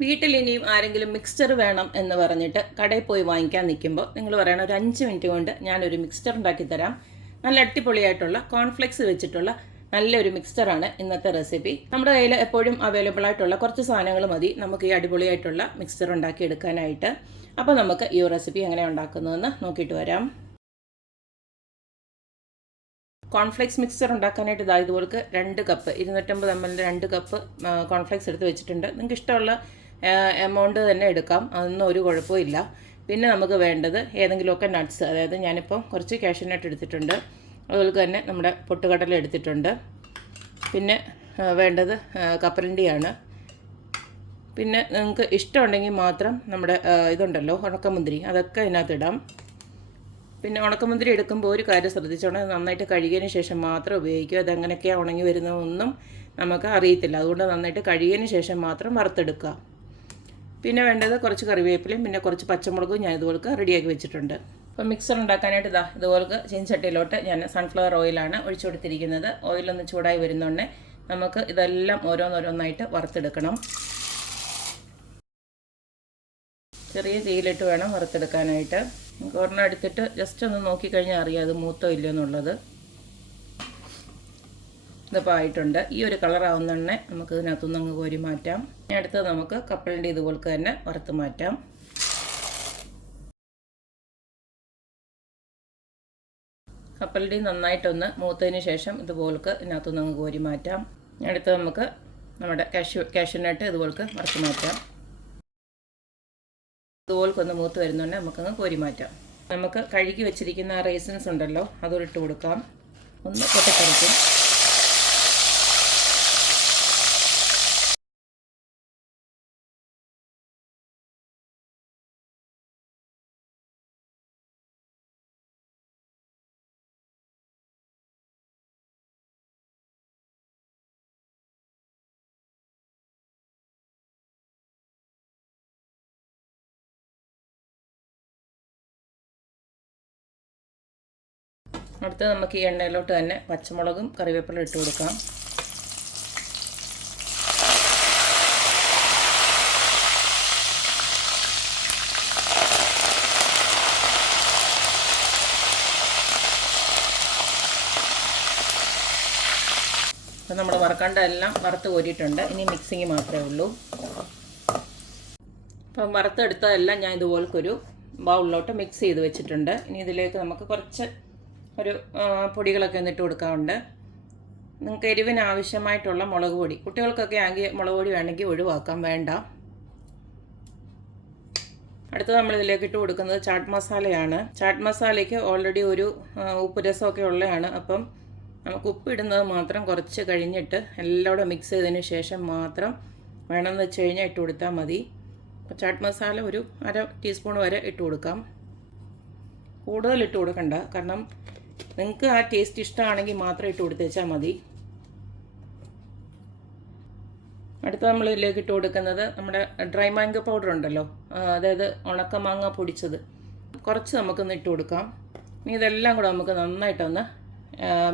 വീട്ടിൽ ഇനിയും ആരെങ്കിലും മിക്സ്ചർ വേണം എന്ന് പറഞ്ഞിട്ട് കടയിൽ പോയി വാങ്ങിക്കാൻ നിൽക്കുമ്പോൾ നിങ്ങൾ പറയണം ഒരു അഞ്ച് മിനിറ്റ് കൊണ്ട് ഞാനൊരു മിക്സ്ചർ ഉണ്ടാക്കി തരാം. നല്ല അടിപൊളിയായിട്ടുള്ള കോൺഫ്ലെക്സ് വെച്ചിട്ടുള്ള നല്ലൊരു മിക്സ്ചറാണ് ഇന്നത്തെ റെസിപ്പി നമ്മുടെ കയ്യിൽ എപ്പോഴും അവൈലബിൾ ആയിട്ടുള്ള കുറച്ച് സാധനങ്ങൾ മതി. നമുക്ക് ഈ അടിപൊളിയായിട്ടുള്ള മിക്സ്ചർ ഉണ്ടാക്കി എടുക്കാനായിട്ട്. അപ്പോൾ നമുക്ക് ഈ റെസിപ്പി എങ്ങനെ ഉണ്ടാക്കുന്നതെന്ന് നോക്കിയിട്ട് വരാം. കോൺഫ്ലെക്സ് മിക്സ്ചർ ഉണ്ടാക്കാനായിട്ട് ഇതാ ഇതുപോലെ രണ്ട് കപ്പ് ഇരുന്നൂറ്റമ്പത് എം എല്ലിന്റെ രണ്ട് കപ്പ് കോൺഫ്ലെക്സ് എടുത്ത് വെച്ചിട്ടുണ്ട്. നിങ്ങൾക്ക് ഇഷ്ടമുള്ള എമൗണ്ട് തന്നെ എടുക്കാം. അതൊന്നും ഒരു കുഴപ്പമില്ല പിന്നെ നമുക്ക് വേണ്ടത് ഏതെങ്കിലുമൊക്കെ നട്ട്സ് അതായത് ഞാനിപ്പോൾ കുറച്ച് കാഷ്യൂ നട്ട് എടുത്തിട്ടുണ്ട്. അതുപോലെ തന്നെ നമ്മുടെ പൊട്ടുകടല എടുത്തിട്ടുണ്ട്. പിന്നെ വേണ്ടത് കപ്പലണ്ടിയാണ്. പിന്നെ നിങ്ങൾക്ക് ഇഷ്ടമുണ്ടെങ്കിൽ മാത്രം നമ്മുടെ ഇതുണ്ടല്ലോ ഉണക്കമുന്തിരി. അതൊക്കെ ഇതിനകത്ത് ഇടാം. പിന്നെ ഉണക്കമുന്തിരി എടുക്കുമ്പോൾ ഒരു കാര്യം ശ്രദ്ധിച്ചോണം. നന്നായിട്ട് കഴുകിയതിന് ശേഷം മാത്രം ഉപയോഗിക്കുക. അതെങ്ങനെയൊക്കെയാണ് ഉണങ്ങി വരുന്നതൊന്നും നമുക്ക് അറിയത്തില്ല. അതുകൊണ്ട് നന്നായിട്ട് കഴുകിയതിന് ശേഷം മാത്രം വറുത്തെടുക്കുക. പിന്നെ വേണ്ടത് കുറച്ച് കറിവേപ്പിലയും പിന്നെ കുറച്ച് പച്ചമുളകും ഞാൻ ഇതുപോലെ റെഡിയാക്കി വെച്ചിട്ടുണ്ട്. അപ്പോൾ മിക്സർ ഉണ്ടാക്കാനായിട്ട് ഇതാ ഇതുപോലെ ചീൻചട്ടിയിലോട്ട് ഞാൻ സൺഫ്ലവർ ഓയിലാണ് ഒഴിച്ചു കൊടുത്തിരിക്കുന്നത്. ഓയിലൊന്ന് ചൂടായി വരുന്നുണ്ട് നമുക്ക് ഇതെല്ലാം ഓരോന്നോരോന്നായിട്ട് വറുത്തെടുക്കണം. ചെറിയ തീയിലിട്ട് വേണം വറുത്തെടുക്കാനായിട്ട്. ഒരെണ്ണം എടുത്തിട്ട് ജസ്റ്റ് ഒന്ന് നോക്കിക്കഴിഞ്ഞാൽ അറിയാം അത് മൂത്തോ ഇല്ലയോ എന്നുള്ളത് ഇതിപ്പോൾ ആയിട്ടുണ്ട് ഈ ഒരു കളറാവുന്ന തന്നെ നമുക്ക് ഇതിനകത്തുനിന്ന് അങ്ങ് കോരി മാറ്റാം. അടുത്തത് നമുക്ക് കപ്പലിന്റെ ഇതുപോലെ തന്നെ വറുത്ത് മാറ്റാം. കപ്പലിന്റെ നന്നായിട്ടൊന്ന് മൂത്തതിന് ശേഷം ഇതുപോലെക്ക് ഇതിനകത്തുനിന്ന് അങ്ങ് കോരി മാറ്റാം. അടുത്ത് നമുക്ക് നമ്മുടെ കാഷ്യൂ കാഷ്യൂനട്ട് ഇതുപോലെക്ക് വറുത്ത് മാറ്റാം. ഇതുപോൽക്കൊന്ന് മൂത്ത് വരുന്നുണ്ട് നമുക്കങ്ങ് കോരി മാറ്റാം. നമുക്ക് കഴുകി വെച്ചിരിക്കുന്ന റേസിൻസ് ഉണ്ടല്ലോ അതോടിട്ട് കൊടുക്കാം. ഒന്ന് പൊട്ടിക്കറിക്കും അടുത്ത് നമുക്ക് ഈ എണ്ണയിലോട്ട് തന്നെ പച്ചമുളകും കറിവേപ്പിലും ഇട്ട് കൊടുക്കാം. അപ്പം നമ്മൾ വറക്കേണ്ട എല്ലാം വറുത്ത് കോരിയിട്ടുണ്ട്. ഇനി മിക്സിങ് മാത്രമേ ഉള്ളൂ. അപ്പം വറുത്തെടുത്തതെല്ലാം ഞാൻ ഇതുപോലൊരു ബൗളിലോട്ട് മിക്സ് ചെയ്ത് വെച്ചിട്ടുണ്ട്. ഇനി ഇതിലേക്ക് നമുക്ക് കുറച്ച് ഒരു പൊടികളൊക്കെ എന്നിട്ട് കൊടുക്കാറുണ്ട്. നിങ്ങൾക്ക് എരിവിന് ആവശ്യമായിട്ടുള്ള മുളക് പൊടി. കുട്ടികൾക്കൊക്കെ ആകെ മുളക് പൊടി വേണമെങ്കിൽ ഒഴിവാക്കാം. വേണ്ട. അടുത്തത് നമ്മൾ ഇതിലേക്ക് ഇട്ട് കൊടുക്കുന്നത് ചാട്ട് മസാലയാണ്. ചാട്ട് മസാലയ്ക്ക് ഓൾറെഡി ഒരു ഉപ്പ് രസമൊക്കെ ഉള്ളതാണ്. അപ്പം നമുക്ക് ഉപ്പ് ഇടുന്നത് മാത്രം കുറച്ച് കഴിഞ്ഞിട്ട് എല്ലാം കൂടെ മിക്സ് ചെയ്തതിന് ശേഷം മാത്രം വേണമെന്ന് വെച്ച് കഴിഞ്ഞാൽ ഇട്ട് കൊടുത്താൽ മതി. ചാട്ട് മസാല ഒരു അര ടീസ്പൂൺ വരെ ഇട്ട് കൊടുക്കാം. കൂടുതൽ ഇട്ട് കൊടുക്കണ്ട. കാരണം നിങ്ങൾക്ക് ആ ടേസ്റ്റ് ഇഷ്ടമാണെങ്കിൽ മാത്രം ഇട്ട് കൊടുത്തേച്ചാൽ മതി. അടുത്ത നമ്മൾ ഇതിലേക്ക് ഇട്ട് കൊടുക്കുന്നത് നമ്മുടെ ഡ്രൈ മാംഗോ പൗഡർ ഉണ്ടല്ലോ. അതായത് ഉണക്ക മാങ്ങ പൊടിച്ചത്. കുറച്ച് നമുക്കൊന്ന് ഇട്ട് കൊടുക്കാം. ഇനി ഇതെല്ലാം കൂടെ നമുക്ക് നന്നായിട്ടൊന്ന്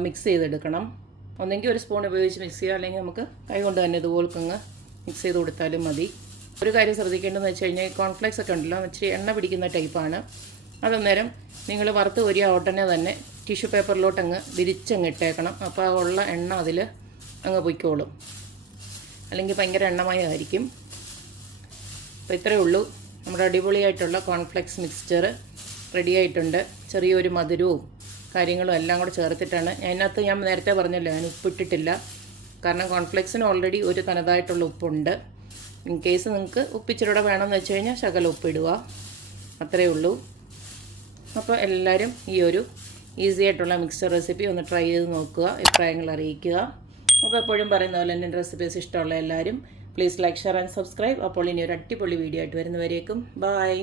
മിക്സ് ചെയ്തെടുക്കണം. ഒന്നെങ്കിൽ ഒരു സ്പൂൺ ഉപയോഗിച്ച് മിക്സ് ചെയ്യുക. അല്ലെങ്കിൽ നമുക്ക് കൈ കൊണ്ട് തന്നെ ഇതുപോലെ ഇതുപോൽക്കങ്ങ് മിക്സ് ചെയ്ത് കൊടുത്താലും മതി. ഒരു കാര്യം ശ്രദ്ധിക്കേണ്ടതെന്ന് വെച്ച് കഴിഞ്ഞാൽ കോൺഫ്ലെക്സ് ഒക്കെ ഉണ്ടല്ലോ ഇച്ചിരി എണ്ണ പിടിക്കുന്ന ടൈപ്പാണ് അതന്നേരം നിങ്ങൾ വറുത്ത് കോരിയ ഉടനെ തന്നെ ടിഷ്യൂ പേപ്പറിലോട്ട് അങ്ങ് വിരിച്ചങ്ങ് ഇട്ടേക്കണം. അപ്പോൾ ആ ഉള്ള എണ്ണ അതിൽ അങ്ങ് പൊയ്ക്കോളും. അല്ലെങ്കിൽ ഭയങ്കര എണ്ണമയമായിരിക്കും അപ്പോൾ ഇത്രയേ ഉള്ളൂ. നമ്മുടെ അടിപൊളിയായിട്ടുള്ള കോൺഫ്ലെക്സ് മിക്സ്ചർ റെഡി ആയിട്ടുണ്ട്. ചെറിയൊരു മധുരവും കാര്യങ്ങളും എല്ലാം കൂടെ ചേർത്തിട്ടാണ്. അതിനകത്ത് ഞാൻ നേരത്തെ പറഞ്ഞല്ലോ ഞാൻ ഉപ്പിട്ടിട്ടില്ല കാരണം കോൺഫ്ലെക്സിന് ഓൾറെഡി ഒരു തനതായിട്ടുള്ള ഉപ്പുണ്ട്. ഇൻ കേസ് നിങ്ങൾക്ക് ഉപ്പിച്ചിരൂടെ വേണമെന്ന് വെച്ച് കഴിഞ്ഞാൽ ശകല ഉപ്പിടുക അത്രയേ ഉള്ളൂ. അപ്പോൾ എല്ലാവരും ഈ ഒരു ഈസി ആയിട്ടുള്ള മിക്സർ റെസിപ്പി ഒന്ന് ട്രൈ ചെയ്ത് നോക്കുക അഭിപ്രായങ്ങൾ അറിയിക്കുക. അപ്പോൾ എപ്പോഴും പറയുന്ന പോലെ എന്റെ റെസിപ്പീസ് ഇഷ്ടമുള്ള എല്ലാവരും please like share and subscribe അപ്പോൾ ഇനി ഒരു അടിപൊളി വീഡിയോ ആയിട്ട് വരുന്നവരേക്കും ബായ്